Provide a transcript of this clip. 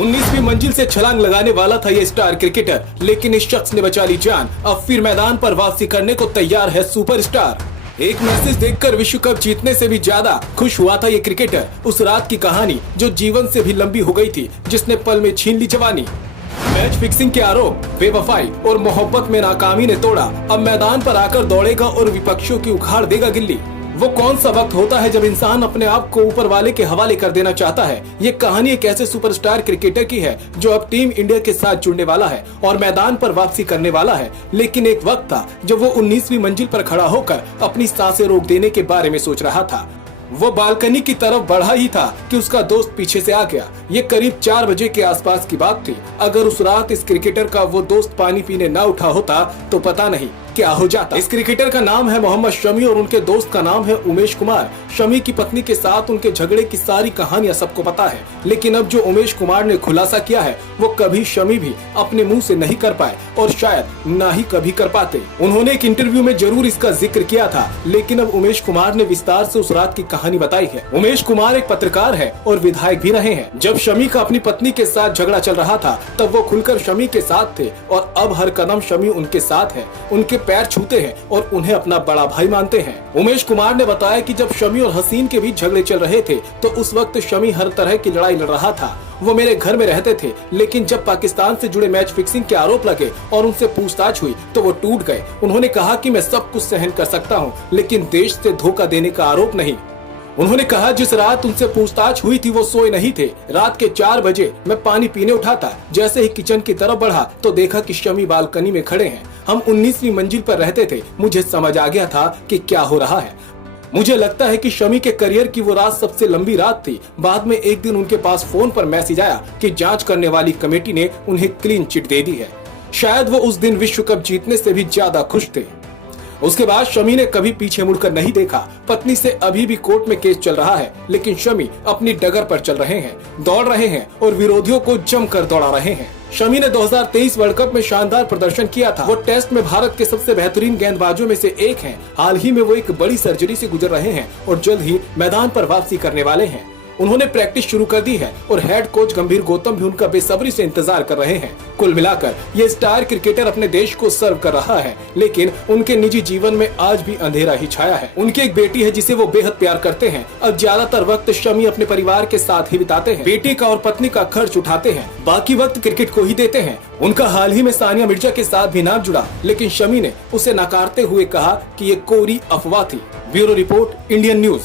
19वीं मंजिल से छलांग लगाने वाला था ये स्टार क्रिकेटर, लेकिन इस शख्स ने बचा ली जान। अब फिर मैदान पर वापसी करने को तैयार है सुपरस्टार। एक मैसेज देखकर विश्व कप जीतने से भी ज्यादा खुश हुआ था ये क्रिकेटर। उस रात की कहानी जो जीवन से भी लंबी हो गई थी, जिसने पल में छीन ली जवानी। मैच फिक्सिंग के आरोप, बेवफाई और मोहब्बत में नाकामी ने तोड़ा। अब मैदान पर आकर दौड़ेगा और विपक्षियों की उखाड़ देगा गिल्ली। वो कौन सा वक्त होता है जब इंसान अपने आप को ऊपर वाले के हवाले कर देना चाहता है। ये कहानी एक ऐसे सुपरस्टार क्रिकेटर की है जो अब टीम इंडिया के साथ जुड़ने वाला है और मैदान पर वापसी करने वाला है। लेकिन एक वक्त था जब वो 19वीं मंजिल पर खड़ा होकर अपनी सांसें रोक देने के बारे में सोच रहा था। वो बालकनी की तरफ बढ़ा ही था कि उसका दोस्त पीछे से आ गया। ये करीब 4 बजे के आसपास की बात थी। अगर उस रात इस क्रिकेटर का वो दोस्त पानी पीने ना उठा होता तो पता नहीं क्या हो जाता। इस क्रिकेटर का नाम है मोहम्मद शमी और उनके दोस्त का नाम है उमेश कुमार। शमी की पत्नी के साथ उनके झगड़े की सारी कहानियां सबको पता है, लेकिन अब जो उमेश कुमार ने खुलासा किया है वो कभी शमी भी अपने मुंह से नहीं कर पाए और शायद ना ही कभी कर पाते। उन्होंने एक इंटरव्यू में जरूर इसका जिक्र किया था, लेकिन अब उमेश कुमार ने विस्तार से उस रात की कहानी बताई है। उमेश कुमार एक पत्रकार है और विधायक भी रहे हैं। जब शमी का अपनी पत्नी के साथ झगड़ा चल रहा था तब वो खुलकर शमी के साथ थे और अब हर कदम शमी उनके साथ है, उनके पैर छूते हैं और उन्हें अपना बड़ा भाई मानते हैं। उमेश कुमार ने बताया कि जब शमी और हसीन के बीच झगड़े चल रहे थे तो उस वक्त शमी हर तरह की लड़ाई लड़ रहा था। वो मेरे घर में रहते थे, लेकिन जब पाकिस्तान से जुड़े मैच फिक्सिंग के आरोप लगे और उनसे पूछताछ हुई तो वो टूट गए। उन्होंने कहा कि मैं सब कुछ सहन कर सकता हूँ, लेकिन देश से धोखा देने का आरोप नहीं। उन्होंने कहा जिस रात उनसे पूछताछ हुई थी वो सोए नहीं थे। रात के 4 बजे मैं पानी पीने उठा था। जैसे ही किचन की तरफ बढ़ा तो देखा कि शमी बालकनी में खड़े हैं। हम 19वीं मंजिल पर रहते थे। मुझे समझ आ गया था कि क्या हो रहा है। मुझे लगता है कि शमी के करियर की वो रात सबसे लंबी रात थी। बाद में एक दिन उनके पास फोन पर मैसेज आया कि जांच करने वाली कमेटी ने उन्हें क्लीन चिट दे दी है। शायद वो उस दिन विश्व कप जीतने से भी ज्यादा खुश थे। उसके बाद शमी ने कभी पीछे मुड़कर नहीं देखा। पत्नी से अभी भी कोर्ट में केस चल रहा है, लेकिन शमी अपनी डगर पर चल रहे हैं, दौड़ रहे हैं और विरोधियों को जमकर दौड़ा रहे हैं। शमी ने 2023 वर्ल्ड कप में शानदार प्रदर्शन किया था। वो टेस्ट में भारत के सबसे बेहतरीन गेंदबाजों में से एक हैं। हाल ही में वो एक बड़ी सर्जरी से गुजर रहे हैं और जल्द ही मैदान पर वापसी करने वाले हैं। उन्होंने प्रैक्टिस शुरू कर दी है और हेड कोच गंभीर गौतम भी उनका बेसब्री से इंतजार कर रहे हैं। कुल मिलाकर ये स्टार क्रिकेटर अपने देश को सर्व कर रहा है, लेकिन उनके निजी जीवन में आज भी अंधेरा ही छाया है। उनकी एक बेटी है जिसे वो बेहद प्यार करते हैं। अब ज्यादातर वक्त शमी अपने परिवार के साथ ही बिताते हैं। बेटी का और पत्नी का खर्च उठाते हैं, बाकी वक्त क्रिकेट को ही देते हैं। उनका हाल ही में सानिया मिर्जा के साथ भी नाम जुड़ा, लेकिन शमी ने उसे नकारते हुए कहा कि ये कोरी अफवाह थी। Bureau report, Indian news.